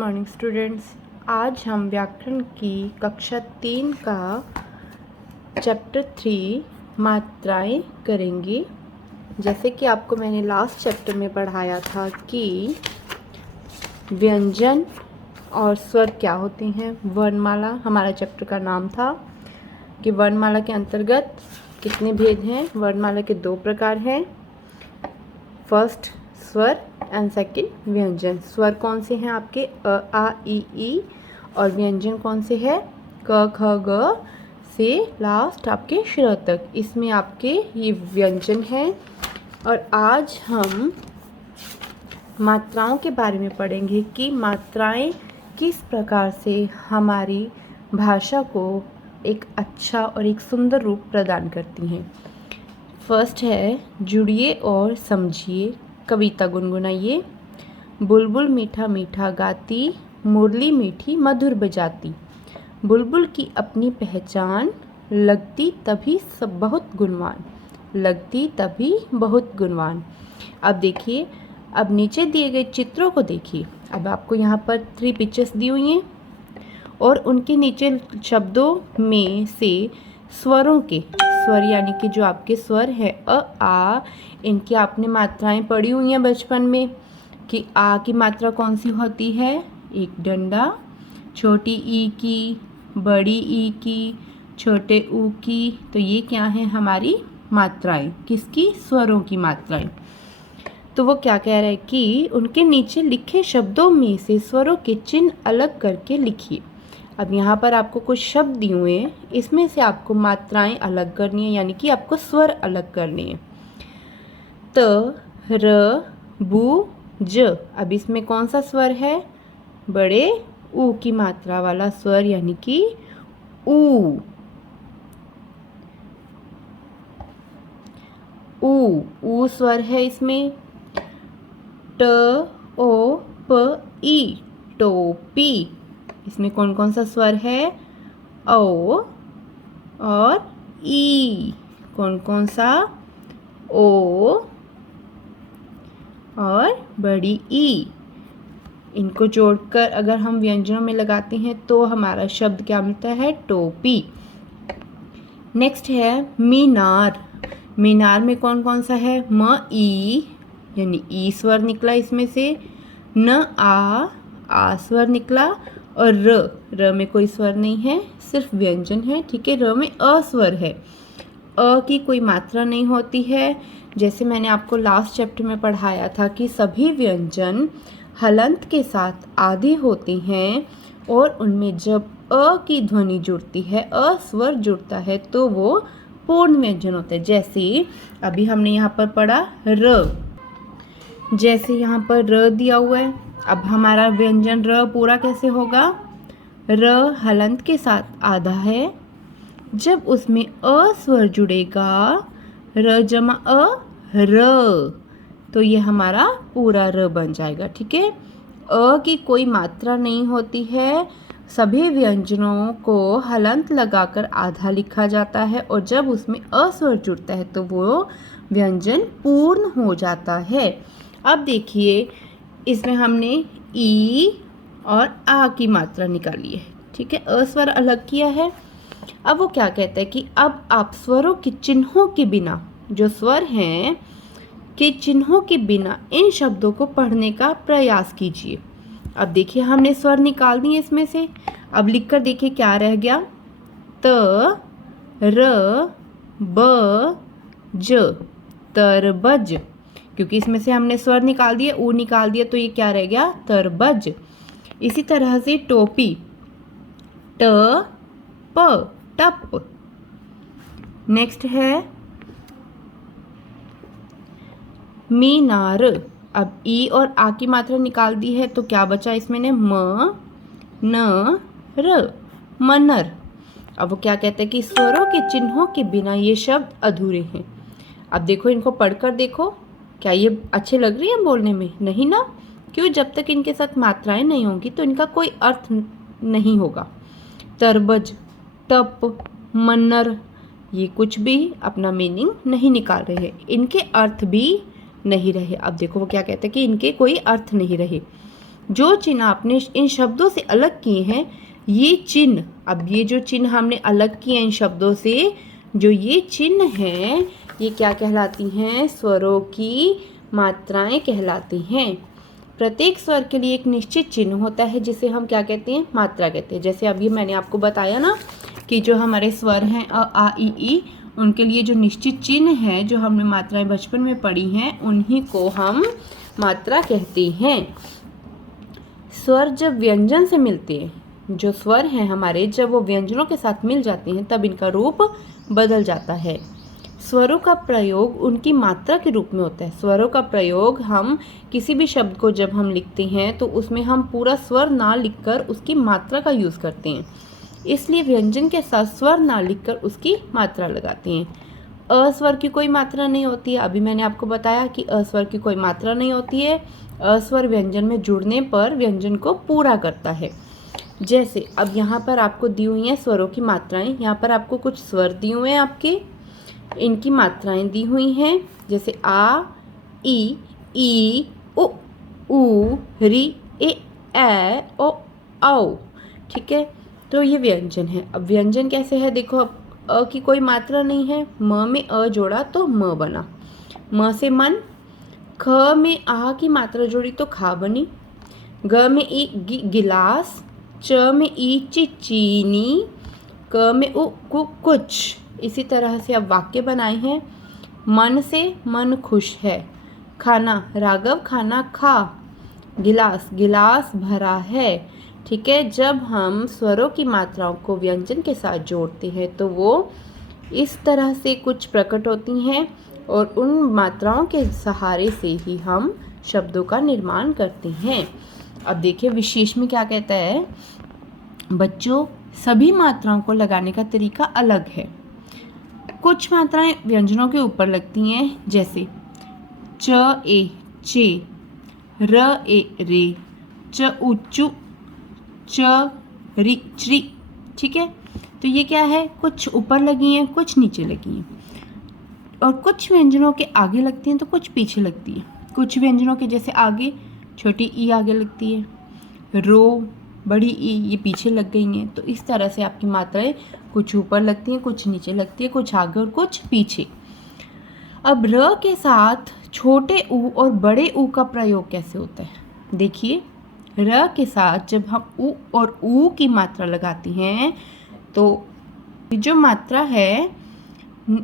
Morning students. आज हम व्याकरण की कक्षा 3 का चैप्टर 3 मात्राएं करेंगे। जैसे कि आपको मैंने लास्ट चैप्टर में पढ़ाया था कि व्यंजन और स्वर क्या होते हैं। वर्णमाला हमारा चैप्टर का नाम था कि वर्णमाला के अंतर्गत कितने भेद हैं। वर्णमाला के 2 प्रकार हैं, फर्स्ट स्वर एंड सेकंड व्यंजन। स्वर कौन से हैं आपके अ आ इ ई, और व्यंजन कौन से है क ख ग से लास्ट आपके श तक। इसमें आपके ये व्यंजन हैं। और आज हम मात्राओं के बारे में पढ़ेंगे कि मात्राएं किस प्रकार से हमारी भाषा को एक अच्छा और एक सुंदर रूप प्रदान करती हैं। फर्स्ट है जुड़िए और समझिए। कविता गुनगुनाइए। बुलबुल मीठा मीठा गाती, मुरली मीठी मधुर बजाती। बुलबुल की अपनी पहचान, लगती तभी सब बहुत गुणवान, लगती तभी बहुत गुणवान। अब देखिए, अब नीचे दिए गए चित्रों को देखिए। अब आपको यहाँ पर 3 पिक्चर्स दी हुई हैं और उनके नीचे शब्दों में से स्वरों के स्वर यानी कि जो आपके स्वर है अ आ, इनकी आपने मात्राएं पढ़ी हुई हैं बचपन में कि आ की मात्रा कौन सी होती है, एक डंडा, छोटी ई की, बड़ी ई की, छोटे ऊ की। तो ये क्या है हमारी मात्राएं, किसकी, स्वरों की मात्राएं। तो वो क्या कह रहा है कि उनके नीचे लिखे शब्दों में से स्वरों के चिन्ह अलग करके लिखिए। अब यहाँ पर आपको कुछ शब्द दिए हुए हैं, इसमें से आपको मात्राएं अलग करनी है, यानी कि आपको स्वर अलग करने हैं। त, र, बु, ज। अब इसमें कौन सा स्वर है, बड़े ऊ की मात्रा वाला स्वर यानी कि ऊ। ऊ स्वर है इसमें। ट, ओ, प, ई, टोपी। इसमें कौन कौन सा स्वर है, ओ और ई। कौन कौन सा, ओ और बड़ी ई। इनको जोड़कर अगर हम व्यंजनों में लगाते हैं तो हमारा शब्द क्या मिलता है, टोपी। नेक्स्ट है मीनार। मीनार में कौन कौन सा है, म ई यानी ई स्वर निकला इसमें से, न आ स्वर निकला, और र में कोई स्वर नहीं है, सिर्फ व्यंजन है। ठीक है, र में अ स्वर है, अ की कोई मात्रा नहीं होती है। जैसे मैंने आपको लास्ट चैप्टर में पढ़ाया था कि सभी व्यंजन हलंत के साथ आदि होते हैं और उनमें जब अ की ध्वनि जुड़ती है, अ स्वर जुड़ता है, तो वो पूर्ण व्यंजन होते हैं। जैसे अभी हमने यहाँ पर पढ़ा र, जैसे यहाँ पर र दिया हुआ है। अब हमारा व्यंजन र पूरा कैसे होगा, र हलंत के साथ आधा है, जब उसमें अ स्वर जुड़ेगा, र जमा अ, र, तो ये हमारा पूरा र बन जाएगा। ठीक है, अ की कोई मात्रा नहीं होती है, सभी व्यंजनों को हलंत लगाकर आधा लिखा जाता है, और जब उसमें अ स्वर जुड़ता है तो वो व्यंजन पूर्ण हो जाता है। अब देखिए, इसमें हमने ई और आ की मात्रा निकाली है। ठीक है, अ स्वर अलग किया है। अब वो क्या कहता है कि अब आप स्वरों के चिन्हों के बिना, जो स्वर हैं के चिन्हों के बिना इन शब्दों को पढ़ने का प्रयास कीजिए। अब देखिए, हमने स्वर निकाल दिए इसमें से। अब लिखकर देखिए क्या रह गया, त, र, ब, ज, तरबज। क्योंकि इसमें से हमने स्वर निकाल दिए, ऊ निकाल दिया, तो ये क्या रह गया, तरबज। इसी तरह से टोपी, ट, प, टप। नेक्स्ट है मीनार। अब ई और आ की मात्रा निकाल दी है तो क्या बचा इसमें ने, म, न, र, मनर। अब वो क्या कहते हैं कि स्वरों के चिन्हों के बिना ये शब्द अधूरे हैं। अब देखो, इनको पढ़कर देखो, क्या ये अच्छे लग रही हैं बोलने में, नहीं ना। क्यों, जब तक इनके साथ मात्राएं नहीं होंगी तो इनका कोई अर्थ नहीं होगा। तरबज, तप, मनर, ये कुछ भी अपना मीनिंग नहीं निकाल रहे हैं, इनके अर्थ भी नहीं रहे। अब देखो वो क्या कहते हैं कि इनके कोई अर्थ नहीं रहे। जो चिन्ह आपने इन शब्दों से अलग किए हैं, ये चिन्ह, अब ये जो चिन्ह हमने अलग किए इन शब्दों से, जो ये चिन्ह हैं, ये क्या कहलाती हैं? स्वरों की मात्राएं कहलाती हैं। प्रत्येक स्वर के लिए एक निश्चित चिन्ह होता है जिसे हम क्या कहते हैं? मात्रा कहते हैं। जैसे अभी मैंने आपको बताया ना कि जो हमारे स्वर हैं अ, आ, ई, उनके लिए जो निश्चित चिन्ह है, जो हमने मात्राएं बचपन में पढ़ी हैं, उन्हीं को हम मात्रा कहते हैं। स्वर जब व्यंजन से मिलते हैं, जो स्वर हैं हमारे, जब वो व्यंजनों के साथ मिल जाते हैं तब इनका रूप बदल जाता है। स्वरों का प्रयोग उनकी मात्रा के रूप में होता है। स्वरों का प्रयोग, हम किसी भी शब्द को जब हम लिखते हैं तो उसमें हम पूरा स्वर ना लिखकर उसकी मात्रा का यूज़ करते हैं, इसलिए व्यंजन के साथ स्वर ना लिखकर उसकी मात्रा लगाते हैं। अस्वर की कोई मात्रा नहीं होती है। अभी मैंने आपको बताया कि अस्वर की कोई मात्रा नहीं होती है। अस्वर व्यंजन में जुड़ने पर व्यंजन को पूरा करता है। जैसे अब यहाँ पर आपको दी हुई हैं स्वरों की मात्राएं। यहाँ पर आपको कुछ स्वर दिए हुए हैं, आपके इनकी मात्राएं दी हुई हैं। जैसे आ, ई, उ, री, ए, ओ, औ। ठीक है, तो ये व्यंजन है। अब व्यंजन कैसे है देखो, अब अ की कोई मात्रा नहीं है, म में अ जोड़ा तो म बना, म से मन, ख में आ की मात्रा जोड़ी तो खा बनी, ग में ई गिलास, च में ई चीनी, क में उ कुछ। इसी तरह से अब वाक्य बनाए हैं। मन से मन खुश है, खाना राघव खाना खा, गिलास भरा है। ठीक है, जब हम स्वरों की मात्राओं को व्यंजन के साथ जोड़ते हैं तो वो इस तरह से कुछ प्रकट होती हैं और उन मात्राओं के सहारे से ही हम शब्दों का निर्माण करते हैं। अब देखिए विशेष में क्या कहता है, बच्चों सभी मात्राओं को लगाने का तरीका अलग है। कुछ मात्राएं व्यंजनों के ऊपर लगती हैं, जैसे च ए चे, र ए रे, च उ चु, च रि च्रि। ठीक है, तो ये क्या है, कुछ ऊपर लगी हैं, कुछ नीचे लगी हैं, और कुछ व्यंजनों के आगे लगती हैं तो कुछ पीछे लगती है। कुछ व्यंजनों के जैसे आगे छोटी ई आगे लगती है, रो बड़ी ई ये पीछे लग गई हैं। तो इस तरह से आपकी मात्राएं कुछ ऊपर लगती हैं, कुछ नीचे लगती है, कुछ आगे और कुछ पीछे। अब र के साथ छोटे ऊ और बड़े ऊ का प्रयोग कैसे होता है, देखिए र के साथ जब हम ऊ और ऊ की मात्रा लगाते हैं तो जो मात्रा है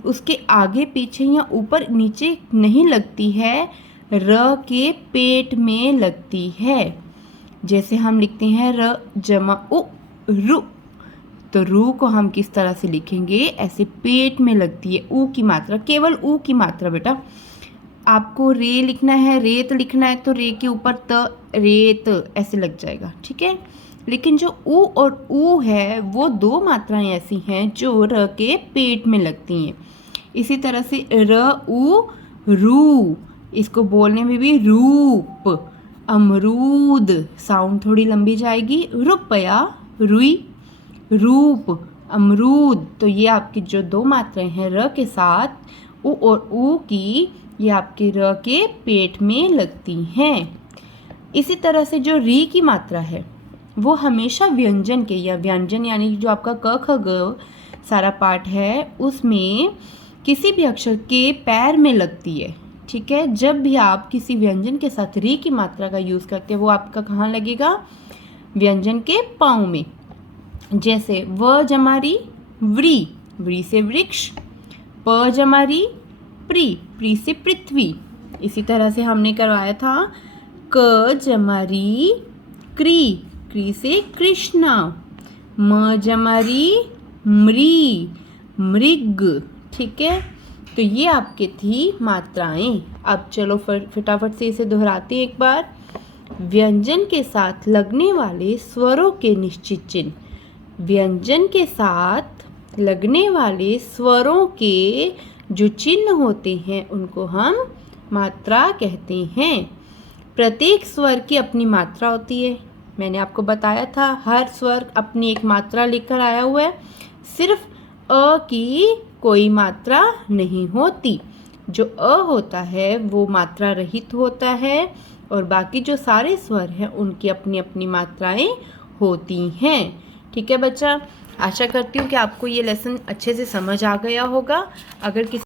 उसके आगे पीछे या ऊपर नीचे नहीं लगती है, र के पेट में लगती है। जैसे हम लिखते हैं र जमा उ रु, तो रू को हम किस तरह से लिखेंगे, ऐसे पेट में लगती है ऊ की मात्रा, केवल ऊ की मात्रा। बेटा आपको रे लिखना है, रेत लिखना है तो रे के ऊपर त रेत ऐसे लग जाएगा। ठीक है, लेकिन जो ऊ और ऊ है वो दो मात्राएं ऐसी हैं जो र के पेट में लगती हैं। इसी तरह से र ऊ रू, इसको बोलने में भी रूप, अमरूद साउंड थोड़ी लंबी जाएगी, रुपया रुई, रूप अमरूद। तो ये आपकी जो दो मात्राएं हैं र के साथ उ और ऊ की, ये आपके र के पेट में लगती हैं। इसी तरह से जो री की मात्रा है वो हमेशा व्यंजन के या व्यंजन यानी जो आपका क ख ग सारा पार्ट है उसमें किसी भी अक्षर के पैर में लगती है। ठीक है, जब भी आप किसी व्यंजन के साथ री की मात्रा का यूज़ करते हैं वो आपका कहाँ लगेगा, व्यंजन के पाँव में। जैसे व जमारी व्री, व्री से वृक्ष, प जमारी प्री, प्री से पृथ्वी। इसी तरह से हमने करवाया था क जमारी क्री, क्री से कृष्णा, म जमारी मृ, मृग। ठीक है, तो ये आपके थी मात्राएं। अब चलो फटाफट से इसे दोहराते हैं एक बार। व्यंजन के साथ लगने वाले स्वरों के निश्चित चिन्ह, व्यंजन के साथ लगने वाले स्वरों के जो चिन्ह होते हैं उनको हम मात्रा कहते हैं। प्रत्येक स्वर की अपनी मात्रा होती है, मैंने आपको बताया था हर स्वर अपनी एक मात्रा लेकर आया हुआ है, सिर्फ अ की कोई मात्रा नहीं होती। जो अ होता है वो मात्रा रहित होता है, और बाकी जो सारे स्वर हैं उनकी अपनी अपनी मात्राएं होती हैं। ठीक है बच्चा, आशा करती हूँ कि आपको ये लेसन अच्छे से समझ आ गया होगा। अगर किसी